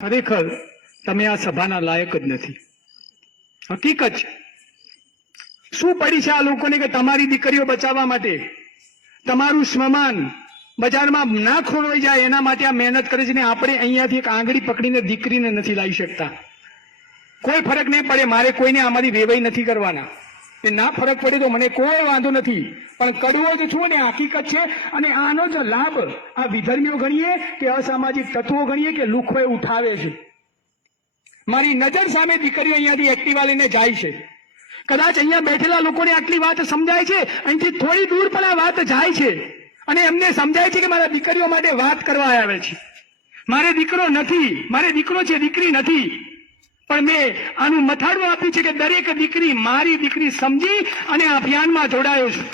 ખરેખર તમે આ સભાના લાયક જ નથી. હકીકત છે. શું પડી છે આ લોકોને કે તમારી દીકરીઓ બચાવવા માટે તમારું સ્મમાન બજારમાં ના ખોરવાઈ જાય એના માટે આ મહેનત કરે છે ને આપણે અહીંયાથી એક આંગળી પકડીને દીકરીને નથી લાવી શકતા. કોઈ ફરક નહીં પડે, મારે કોઈને આમાંથી વેવાઈ નથી કરવાના. એ ના ફરક પડે તો મને કોઈ વાંધો નથી, પણ કડવો જ છું ને હકીકત છે. અને આનો જ લાભ આ વિધર્મીઓ ગણીએ કે અસામાજિક તત્વો ગણીએ કે લુખોએ ઉઠાવે છે. મારી નજર સામે દીકરીઓ અહીંયાથી એક્ટિવા લઈને જાય છે. કદાચ અહીંયા બેઠેલા લોકોને આટલી વાત સમજાય છે, અહીંથી થોડી દૂર પણ આ વાત જાય છે અને એમને સમજાય છે કે મારા દીકરીઓ માટે વાત કરવા આવે છે. મારે દીકરો નથી, મારે દીકરો છે, દીકરી નથી. પણ મેં આનું મથાળું આપ્યું છે કે દરેક દીકરી મારી દીકરી સમજી અને આ અભિયાનમાં જોડાયો છું.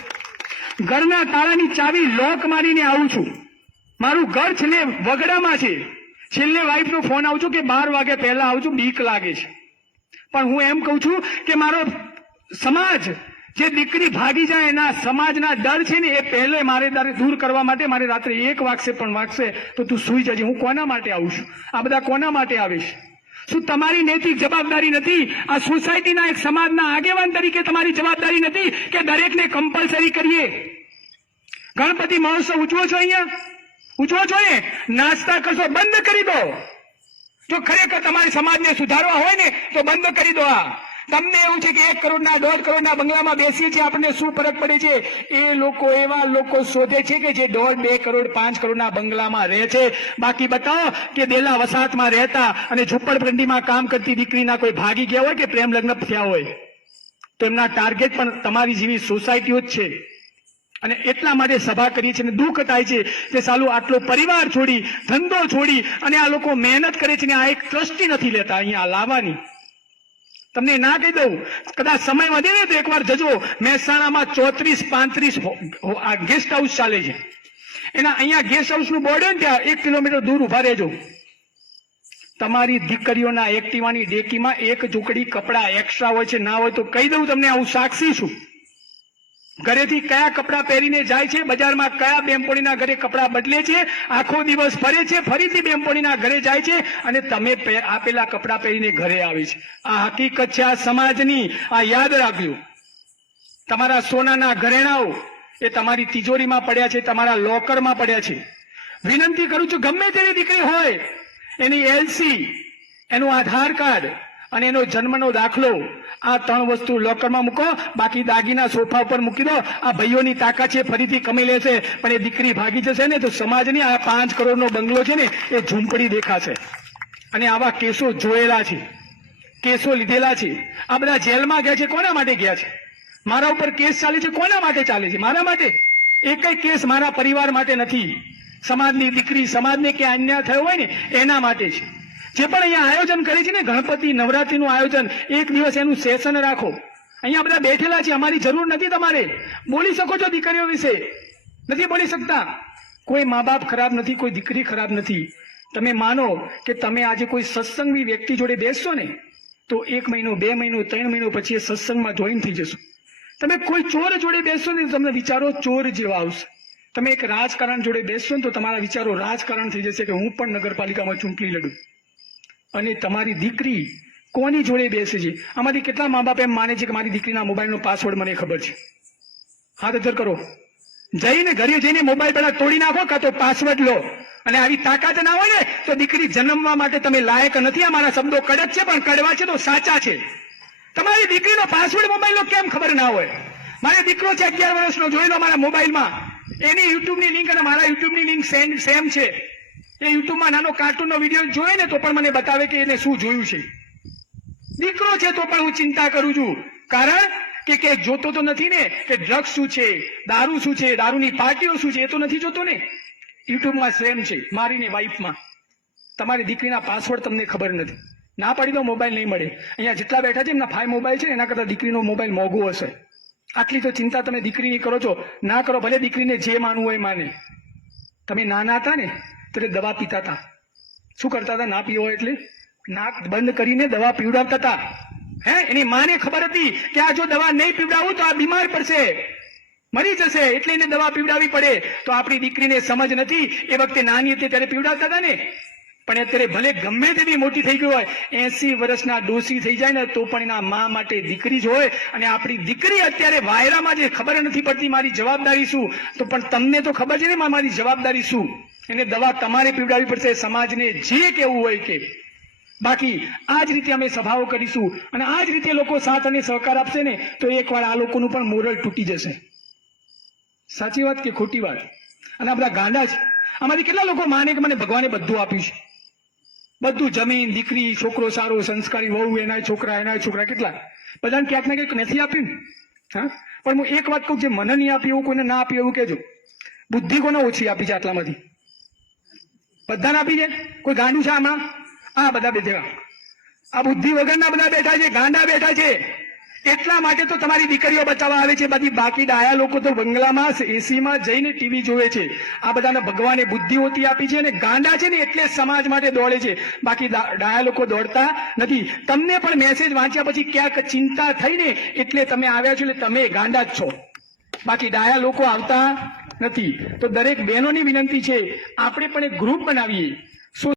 ઘરના તાળાની ચાવી લોક મારીને આવું છું. મારું ઘર છેલ્લે વગડામાં છે. છેલ્લે વાઈફનો ફોન આવું છું કે 12 વાગે પહેલા આવું છું, બીક લાગે છે. પણ હું એમ કહું છું કે મારો સમાજ જે દીકરી ભાગી જાય એના સમાજના ડર છે ને એ પહેલે મારે દૂર કરવા માટે મારે રાત્રે 1 વાગશે પણ વાગશે તો તું સુઈ જજે. હું કોના માટે આવું છું? આ બધા કોના માટે આવીશ? શું તમારી નૈતિક જવાબદારી નથી? આ સોસાયટીના એક સમાજના આગેવાન તરીકે તમારી જવાબદારી નથી કે દરેકને કમ્પલસરી કરીએ? ગણપતિ મહોત્સવ ઉજવો છો, અહીંયા ઉજવો છો ને, નાસ્તા કરશો બંધ કરી દો. જો ખરેખર તમારી સમાજને સુધારવા હોય ને તો બંધ કરી દો. તમને એવું છે કે 1 કરોડના 1.5 કરોડના બંગલામાં બેસીએ છીએ, આપણને શું ફરક પડે છે? એ લોકો એવા લોકો શોધે છે કે જે 1.5, 2 કરોડ 5 કરોડના બંગલામાં રહે છે. બાકી બતાવો કે દેલા વસાહતમાં રહેતા અને ઝૂંપડપટ્ટીમાં કામ કરતી દીકરીના કોઈ ભાગી ગયા હોય કે પ્રેમ લગ્ન થયા હોય તો એમના ટાર્ગેટ પણ તમારી જેવી સોસાયટીઓ જ છે. અને એટલા માટે સભા કરીએ છીએ. દુઃખ થાય છે કે સાલું આટલો પરિવાર છોડી, ધંધો છોડી અને આ લોકો મહેનત કરે છે ને આ એક ટ્રસ્ટી નથી લેતા અહીંયા લાવવાની. તમને ના કહી દઉં, કદાચ સમય વધે ને તો એકવાર જજો. મહેસાણામાં 34-35 આ ગેસ્ટ હાઉસ ચાલે છે. એના અહીંયા ગેસ્ટ હાઉસનું બોર્ડ હોય ને ત્યાં 1 કિલોમીટર દૂર ઉભા રહેજો. તમારી દીકરીઓના એક્ટિવાની ડેકીમાં 1 ઝૂંકડી કપડા એક્સ્ટ્રા હોય છે. ના હોય તો કહી દઉં તમને, હું સાક્ષી છું. ઘરેથી કયા કપડાં પહેરીને જાય છે, બજારમાં કયા બેનપણીના ઘરે કપડાં બદલે છે, આખો દિવસ ફરે છે, ફરીથી બેનપણીના ઘરે જાય છે અને તમે આપેલા કપડાં પહેરીને ઘરે આવે છે. આ હકીકત છે આ સમાજની. આ યાદ રાખજો. તમારા સોનાના ઘરેણાઓ એ તમારી તિજોરીમાં પડ્યા છે, તમારા લોકરમાં પડ્યા છે. વિનંતી કરું છું, ગમે તેવી દીકરી હોય એની એલસી, એનું આધાર કાર્ડ અને એનો જન્મનો દાખલો, આ 3 વસ્તુ લોકરમાં મૂકો. બાકી દાગીના સોફા ઉપર મૂકી દો. આ ભાઈઓની તાકાત છે, ફરીથી કમાઈ લેશે. પણ એ દીકરી ભાગી જશે ને તો સમાજની આ 5 કરોડનો બંગલો છે ને એ ઝૂંપડી દેખાશે. અને આવા કેસો જોયેલા છે, કેસો લીધેલા છે. આ બધા જેલમાં ગયા છે, કોના માટે ગયા છે? મારા ઉપર કેસ ચાલે છે, કોના માટે ચાલે છે? મારા માટે. એકય કેસ મારા પરિવાર માટે નથી. સમાજની દીકરી, સમાજને કે અન્યાય થયો હોય ને એના માટે છે. જે પણ અહીંયા આયોજન કરે છે ને, ગણપતિ નવરાત્રીનું આયોજન, એક દિવસ એનું સેશન રાખો. અહીંયા બધા બેઠેલા છે, અમારી જરૂર નથી. તમારે બોલી શકો છો દીકરીઓ વિશે, નથી બોલી શકતા. કોઈ મા બાપ ખરાબ નથી, કોઈ દીકરી ખરાબ નથી. તમે માનો કે તમે આજે કોઈ સત્સંગી વ્યક્તિ જોડે બેસશો ને તો 1 મહિનો, 2 મહિનો, 3 મહિનો પછી એ સત્સંગમાં જોઈન થઈ જશો. તમે કોઈ ચોર જોડે બેસશો ને તમને વિચારો ચોર જેવા આવશે. તમે એક રાજકારણ જોડે બેસશો ને તો તમારા વિચારો રાજકારણ થઈ જશે કે હું પણ નગરપાલિકામાં ચૂંટણી લડું. અને તમારી દીકરી કોની જોડે બેસે છે? આમાંથી કેટલા મા બાપ એમ માને છે કે મારી દીકરીના મોબાઈલનો પાસવર્ડ મને ખબર છે? હાથ અધર કરો. જઈને ઘરે જઈને મોબાઈલ પેલા તોડી નાખો કાં તો પાસવર્ડ લો. અને આવી તાકાત ના હોય ને તો દીકરી જન્મવા માટે તમે લાયક નથી. અમારા શબ્દો કડક છે પણ કડવા છે તો સાચા છે. તમારી દીકરીનો પાસવર્ડ મોબાઈલનો કેમ ખબર ના હોય? મારો દીકરો છે 11 વર્ષનો, જોઈ લો મારા મોબાઈલમાં. એની યુટ્યુબની લિંક અને મારા યુટ્યુબની લિંક સેમ છે. એ યુટ્યુબમાં નાનો કાર્ટૂનનો વિડીયો જોયે ને તો પણ મને બતાવે કે એને શું જોયું છે. દીકરો છે તો પણ હું ચિંતા કરું છું. કારણ કે જોતો તો નથી ને કે ડ્રગ્સ શું છે, દારૂ શું છે, દારૂની પાર્ટીઓ શું છે, એ તો નથી જોતો ને. યુટ્યુબમાં સેમ છે, મારીને વાઈફમાં. તમારી દીકરીના પાસવર્ડ તમને ખબર નથી. ના પાડી દો, મોબાઈલ નહીં મળે. અહીંયા જેટલા બેઠા છે એમના 5 મોબાઈલ છે, એના કરતાં દીકરીનો મોબાઈલ મોંઘો હશે. આટલી તો ચિંતા તમે દીકરીની કરો છો. ના કરો, ભલે દીકરીને જે માનવું હોય માને. તમે નાના હતા ને ત્યારે દવા પીતા હતા. શું કરતા હતા? ના પીવો એટલે નાક બંધ કરીને દવા પીવડાવતા હતા. એની માને ખબર હતી કે આ જો દવા નહીં પીવડાવું તો આ બીમાર પડશે, મરી જશે, એટલે એને દવા પીવડાવવી પડે. તો આપણી દીકરીને સમજ નથી. એ વખતે નાની હતી ત્યારે પીવડાવતા હતા ને. પણ અત્યારે ભલે ગમે તેવી મોટી થઈ ગઈ હોય, 80 વર્ષના ડોસી થઈ જાય ને તો પણ એના મા માટે દીકરી જ હોય. અને આપણી દીકરી અત્યારે વાયરામાં જે ખબર નથી પડતી મારી જવાબદારી શું, તો પણ તમને તો ખબર છે ને મારી જવાબદારી શું. એને દવા તમારે પીવડાવવી પડશે, સમાજને જે કેવું હોય કે. બાકી આ જ રીતે અમે સભાઓ કરીશું અને આ જ રીતે લોકો સાથ અને સહકાર આપશે ને તો એકવાર આ લોકોનું પણ મોરલ તૂટી જશે. સાચી વાત કે ખોટી વાત? અને આપણા ગાંડા છે આમાંથી કેટલા લોકો માને કે મને ભગવાને બધું આપ્યું છે, બધું જમીન, દીકરી, છોકરો સારો, સંસ્કારી વહુ, એના છોકરા કેટલા બધાને ક્યાંક ને ક્યાંક નથી આપ્યું. હા, પણ હું એક વાત કહું, જે મને નહીં આપ્યું એવું કોઈને ના આપ્યું એવું કહેજો. બુદ્ધિ કોને ઓછી આપી છે આટલામાંથી? બધાને આપી છે? કોઈ ગાંડું છે આમાં? આ બધા બેઠા, આ બુદ્ધિ વગરના બધા બેઠા છે, ગાંડા બેઠા છે. એટલા માટે તો તમારી દીકરીઓ બચાવવા આવે છે. બધી બાકી ડાયા લોકો તો બંગલામાં એસીમાં જઈને ટીવી જોવે છે. આ બધાને ભગવાને બુદ્ધિ ઓછી આપી છે અને ગાંડા છે ને એટલે સમાજ માટે દોડે છે. બાકી ડાયા લોકો દોડતા નથી. તમને પણ મેસેજ વાંચ્યા પછી ક્યાંક ચિંતા થઈને એટલે તમે આવ્યા છો, એટલે તમે ગાંડા જ છો. બાકી ડાયા લોકો આવતા નથી. તો દરેક બહેનોની વિનંતી છે, આપણે પણ એક ગ્રુપ બનાવીએ